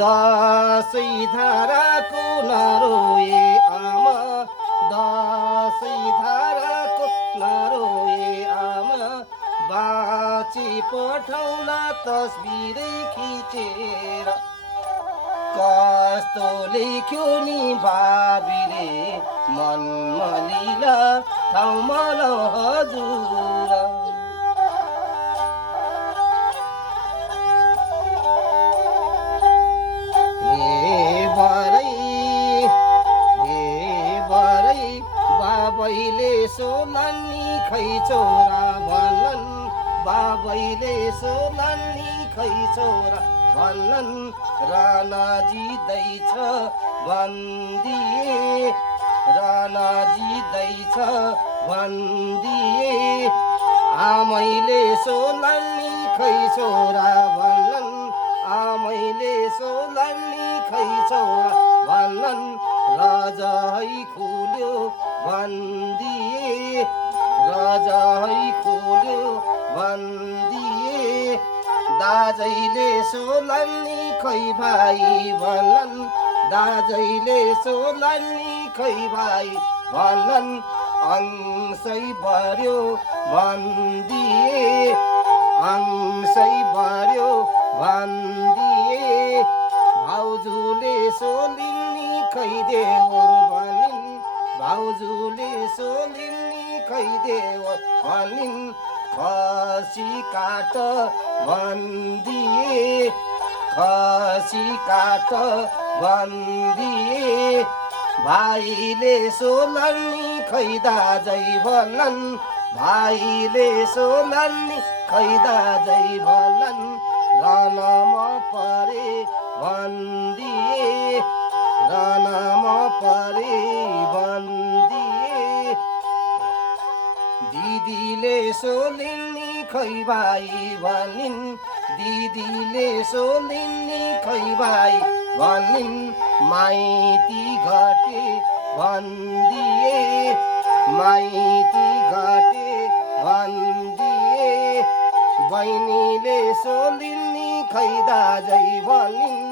दसैँ धाराको नरोए आमा दसैँ धाराको नरोए आमा बाँची पठाउला तस्बिरै खिचेर कस्तो लेख्यो नि भाबीले मनमा लीला ठाउँमा ल हजुर बाबैले सोनानी खै छोरा भन्छन् बाबैले सोनानी खै छोरा भन्छन् राना जित्दैछ भनिदिए राना जित्दैछ भनिदिए आमैले सोनानी खै छोरा भन्छन् आमैले सोनानी खै छोरा भन्छन् राजै खुल्यो भनिदिए राजै खुल्यो भनिदिए दाजैले सोनानी खै भाइ भन्छन् दाजैले सोनानी खै भाइ भन्छन् अंशै बढ्यो भनिदिए अंशै बढ्यो भनिदिए भाउजूले सोलिनी खै देवर भनिन् भाउजूले सोलिनी खै देवर भनिन् खसी काट भनिदिए खसी काट भनिदिए भाइले सोनानी खै दाजै भन्छन् भाइले सोनानी खै दाजै भन्छन् रानामा परे भनिदिए रानामा परे भनिदिए दिदीले सोलिनी खै भाइ भनिन् दिदीले सोलिनी खै भाइ भनिन् माइती घटे भनिदिए माइती घटे भनिदिए बहिनीले सोलिनी खै दाजै भनिन्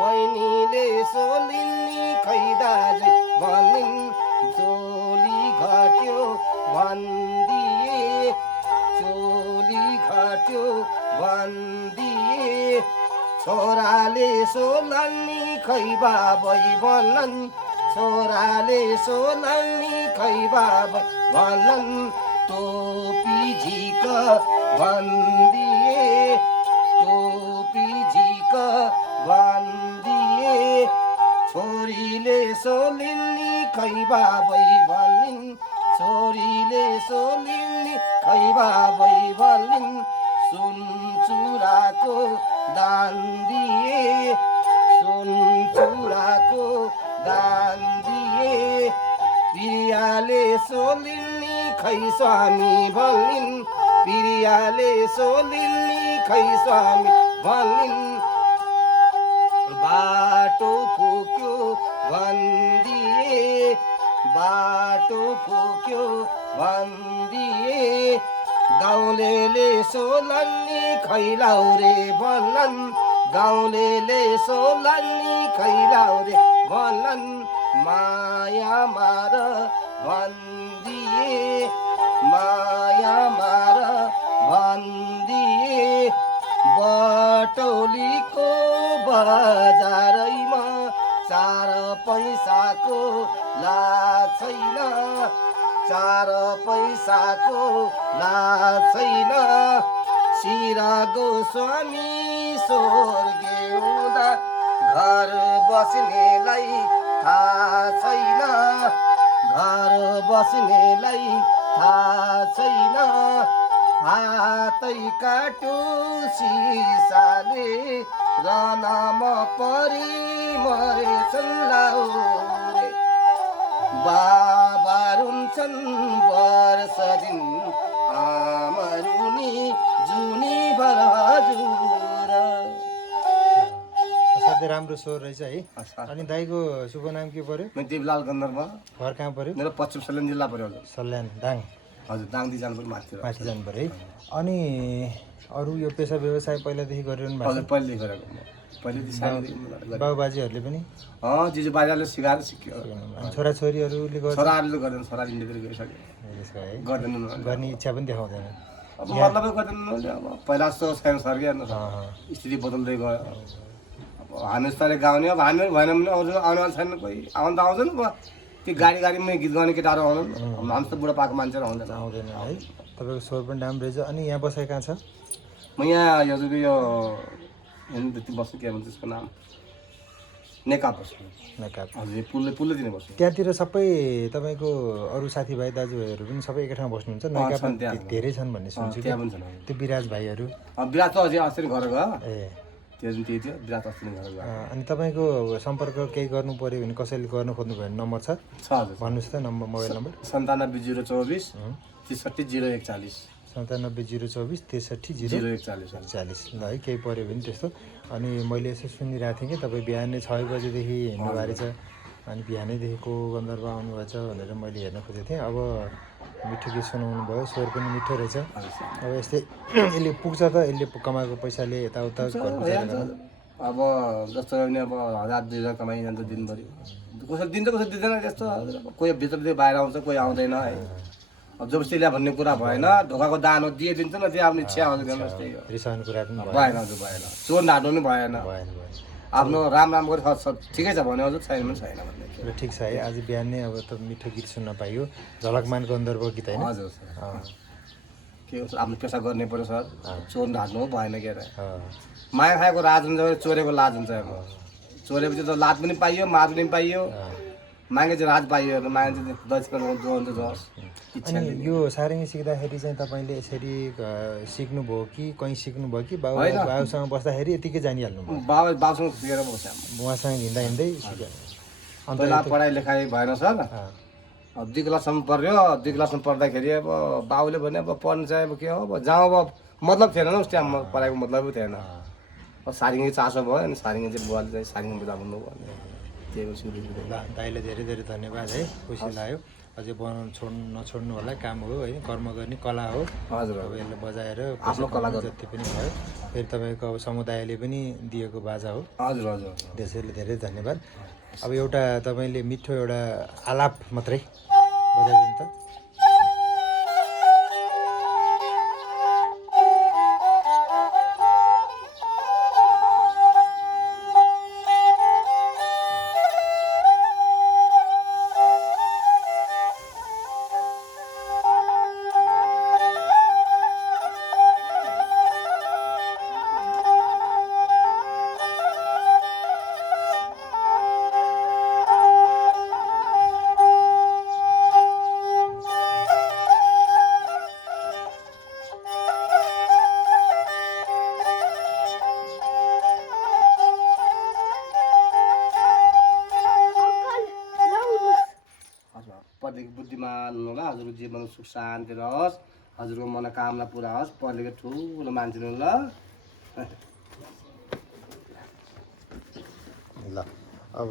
बहिनीले सोलिनी खै दाजै भनिन् चोली घट्यो भनिदिए चोली घट्यो भनिदिए छोराले सोनानी खै बाबै भन्छन् छोराले सोनानी खै बाबै भन्छन् टोपी झिक भनिदिए टोपी झिक भनिदिए छोरीले सोलिनी खै बाबै भनिन् छोरीले सोलिनी खै बाबै भनिन् सुन चुराको दान दिए सुन चुराको दान दिए प्रियाले सोलिनी खै स्वामी भनिन् प्रियाले सोलिनी खै स्वामी भनिन् बाटो फुक्यो भनिदिए बाटो फुक्यो भनिदिए गाउँलेले सोनानी खै लाउरे भन्छन् गाउँलेले सोनानी खै लाउरे भन्छन् माया मार भनिदिए माया मार भनिदिए बटौलीको बजारैमा चार पैसाको लाज छैन चार पैसाको लाज छैन शिरा गोस्वामी स्वर्गे हुँदा घर बस्नेलाई थाहा छैन घर बस्नेलाई थाहा छैन हातै काटो सिसाले रनमा परि मरेछन् लाउरे बाबा रुन्छन् वर्ष दिन आमा रुनी जुनी भर हजुर। असाध्यै राम्रो स्वर रहेछ है। अनि दाइको शुभ नाम के पर्यो? देवलाल गन्धर्व। घर कहाँ पर्यो? मेरो पश्चिम सल्यान जिल्ला पर्यो। सल्यान दाङ। हजुर दाङदी जानु पनि माथि माथि जानु पऱ्यो है। अनि अरू यो पेसा व्यवसाय पहिलादेखि गरिरहनु भएको हजुर पहिल्यै गरेको म पहिल्यै सानैदेखि छ? बाबुबाजेहरूले पनि जिजु बाजाले सिकाएर सिक्यो अनि छोराछोरीहरूले गर्छ छोराहरूले गर्दैन छोरा इन्डियातिर गइसक्यो यसको है गर्दैन गर्ने इच्छा पनि देखाउँदैन। अब मतलब गर्दैन अब पहिला जस्तो छैन सर क्या हेर्नु स्थिति बदल्दै गयो अब हामी जस्तोले गाउने अब हामी भएन भने अरू आउनेवाला छैन कोही आउनु त आउँदैन अब त्यो गाडीमै गीत गाउने केटाहरू आउनु हामी त बुढो पाएको मान्छेहरू आउँदैन आउँदैन है। तपाईँको स्वर पनि राम्रो रहेछ। अनि यहाँ बसाइ कहाँ छ? म यहाँ हजुरको यो त्यति बस्छु के भन्छ त्यसको नाम नेकाप बस्छु नकाप। हजुर यो पुल्लो दिने बस्छु त्यहाँतिर सबै तपाईँको अरू साथीभाइ दाजुभाइहरू पनि सबै एकै ठाउँमा बस्नुहुन्छ? नकापमा धेरै छन् भन्ने सुन्छु। त्यहाँ पनि छन् त्यो बिराज भाइहरू विराट त अझै अस्ति घर गयो ए त्यो जुन त्यही थियो विराट अस्ति घर गयो अनि तपाईँको सम्पर्क केही गर्नु पऱ्यो भने कसैले गर्नु खोज्नु भयो भने नम्बर छ हजुर भन्नुहोस् त नम्बर, मोबाइल नम्बर? 97 024 63 041 97 024 63 041 ल है केही पऱ्यो भने त्यस्तो। अनि मैले यसो सुनिरहेको थिएँ कि तपाईँ बिहानै 6 बजेदेखि हिँड्नु भएको छ अनि बिहानैदेखिको गन्धर्व आउनुभएछ भनेर मैले हेर्न खोजेको थिएँ। अब मिठो गीत सुनाउनु भयो, स्वर पनि मिठो रहेछ। अब यस्तै यसले पुग्छ त, यसले कमाएको पैसाले यताउता अब जस्तो भने अब 1000-2000 कमाइ जान्छ दिनभरि कसैले दिन्छ कसैले दिँदैन त्यस्तो कोही भित्रदेखि बाहिर आउँछ कोही आउँदैन है। अब जबरजस्ती ल्या भन्ने कुरा भएन ढोकाको दान हो दिइदिन्छ न त्यो आफ्नो इच्छा आउँछ त्यही हो रिसाउने कुरा पनि भएन हजुर भएन चोर ढाँट्नु पनि भएन आफ्नो राम गरेर ठिकै छ भने हजुर छैन भने छैन भन्ने ल ठिक छ है। आज बिहानै अब त मिठो गीत सुन्न पाइयो, झलकमान गन्धर्व गीत होइन? हजुर सर के हो आफ्नो पेसा गर्ने पऱ्यो सर चोर ढाँट्नु हो भएन के अरे माया खाएको राज हुन्छ चोरेको लाज हुन्छ अब चोरेपछि त लाज पनि पाइयो माज पनि पाइयो मागे चाहिँ राज पाइयो मागे चाहिँ दक्षिण जो हुन्छ जस अनि यो सारङ्गी सिक्दाखेरि चाहिँ तपाईँले यसरी सिक्नुभयो कि कहीँ सिक्नुभयो कि बाबुसँग बस्दाखेरि यतिकै जानिहाल्नु भयो? बाबुसँग सिकेर बस्यो उहाँसँग हिँड्दा हिँड्दै सिक्यो? पहिला पढाइ लेखाइ भएन सर अब 2 क्लाससम्म पढ्यो 2 क्लासमा पढ्दाखेरि अब बाबुले भने अब पढ्नु चाहिँ अब के हो अब जाउँ अब मतलब थिएन उस टाइममा पढाइको मतलबै थिएन। अब सारङ्गी चासो भयो अनि सारङ्गी चाहिँ बुवाले चाहिँ सारङ्गी बुझाउनु भन्यो त्यही हो सुरु। ल दाइलाई धेरै धेरै धन्यवाद है, खुसी लाग्यो। अझै बनाउनु नछोड्नु होला, काम हो होइन, कर्म गर्ने कला हो। हजुर अब यसलाई बजाएर आफ्नो कला जति पनि भयो फेरि तपाईँको अब समुदायले पनि दिएको बाजा हो। हजुर हजुर त्यसैले धेरै धन्यवाद। अब एउटा तपाईँले मिठो एउटा आलाप मात्रै बजाइदिनु त। पढेको बुद्धिमान होला हजुरको जीवन सुख शान्ति रहोस् हजुरको मनोकामना पुरा होस् पढेको ठुलो मान्छे ल ल अब